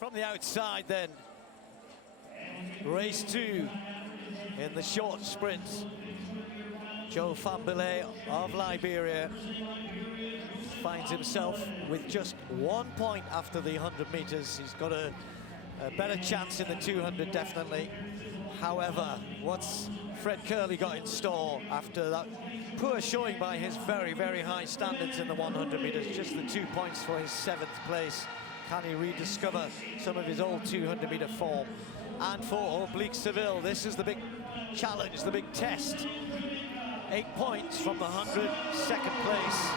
From the outside then, race 2 in the short sprints. Joe Fambile of Liberia finds himself with just 1 point after the 100 meters. He's got a better chance in the 200, definitely. However, what's Fred Curley got in store after that poor showing by his very, very high standards in the 100 meters? Just the 2 points for his 7th place. Can he rediscover some of his old 200-meter form? And for Oblique Seville, this is the big challenge, the big test. 8 points from the 100, 2nd place.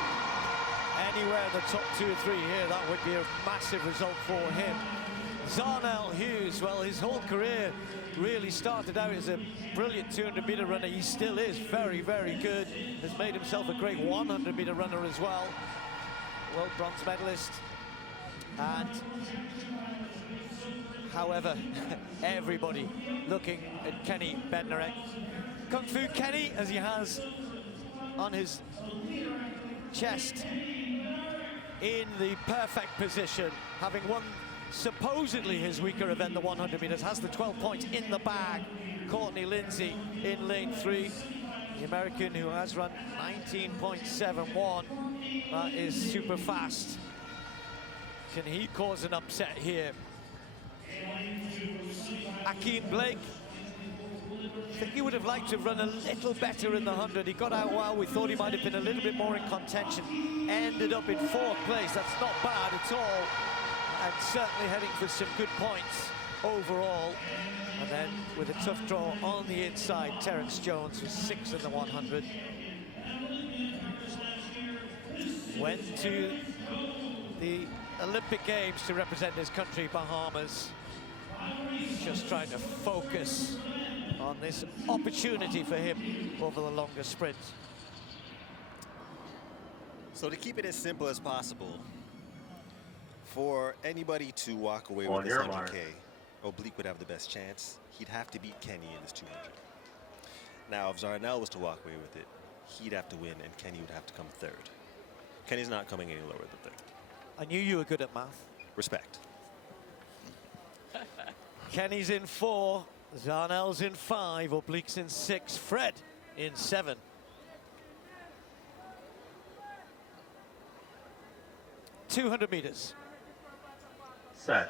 Anywhere in the top 2 or 3 here, that would be a massive result for him. Zarnell Hughes, well, his whole career really started out as a brilliant 200-meter runner. He still is very, very good. Has made himself a great 100-meter runner as well. World bronze medalist. And however, everybody looking at Kenny Bednarek. Kung Fu Kenny, as he has on his chest, in the perfect position, having won supposedly his weaker event, the 100 meters, has the 12 points in the bag. Courtney Lindsay in lane 3, the American who has run 19.71. That is super fast. Can he cause an upset here? Akeem Blake, I think he would have liked to run a little better in the 100. He got out well. We thought he might have been a little bit more in contention. Ended up in 4th place. That's not bad at all. And certainly heading for some good points overall. And then with a tough draw on the inside, Terence Jones was 6th in the 100. Went to the Olympic Games to represent his country, Bahamas. Just trying to focus on this opportunity for him over the longer sprint. So to keep it as simple as possible, for anybody to walk away with this 100K, Oblique would have the best chance. He'd have to beat Kenny in this 200. Now, if Zarnell was to walk away with it, he'd have to win, and Kenny would have to come 3rd. Kenny's not coming any lower than 3rd. I knew you were good at math. Respect. Kenny's in 4, Zarnell's in 5, Oblique's in 6, Fred in 7. $200 meters. Set.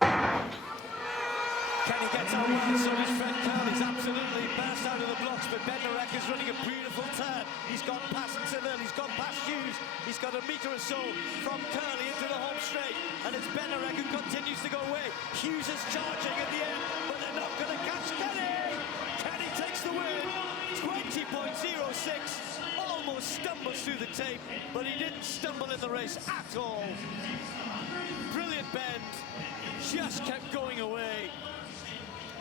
Kenny gets out well, so does Fred Curley's absolutely burst out of the blocks, but Bednarek is running a beautiful turn. He's gone past Seville, he's gone past Hughes, he's got a metre or so from Curley into the home straight, and it's Bednarek who continues to go away. Hughes is charging at the end, but they're not going to catch Kenny! Kenny takes the win, 20.06, almost stumbles through the tape, but he didn't stumble in the race at all. Brilliant bend, just kept going away.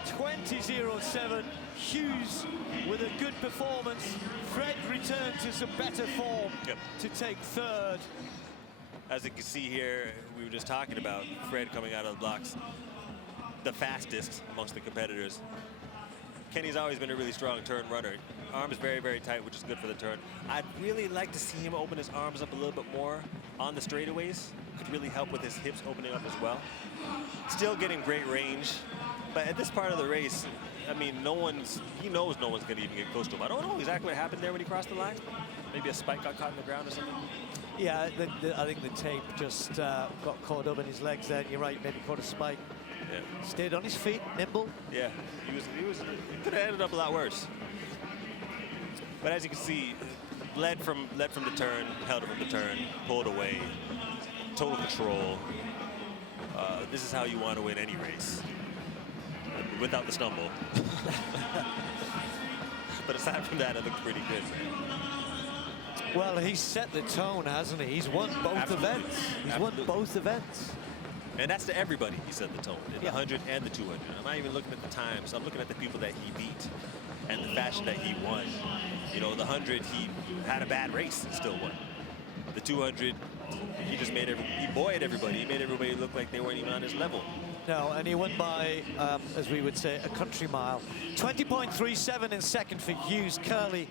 20.07, Hughes with a good performance. Fred returned to some better form to take 3rd. As you can see here, we were just talking about Fred coming out of the blocks the fastest amongst the competitors. Kenny's always been a really strong turn runner. Arms very, very tight, which is good for the turn. I'd really like to see him open his arms up a little bit more on the straightaways. Could really help with his hips opening up as well. Still getting great range. But at this part of the race, I mean, he knows no one's going to even get close to him. I don't know exactly what happened there when he crossed the line. Maybe a spike got caught in the ground or something. Yeah, I think the tape just got caught up in his legs there. You're right, maybe caught a spike. Yeah. Stayed on his feet, nimble. Yeah, he could have ended up a lot worse. But as you can see, led from the turn, held it from the turn, pulled away, total control. This is how you want to win any race. Without the stumble. But aside from that, it looked pretty good, man. Well, he's set the tone, hasn't he? He's won both events. He's won both events. And that's to everybody. He set the tone in the 100 and the 200. I'm not even looking at the times. I'm looking at the people that he beat and the fashion that he won. You know, the 100, he had a bad race and still won. The 200, he just made he buoyed everybody. He made everybody look like they weren't even on his level. No, and he won by, as we would say, a country mile. 20.37 in 2nd for Hughes. Curley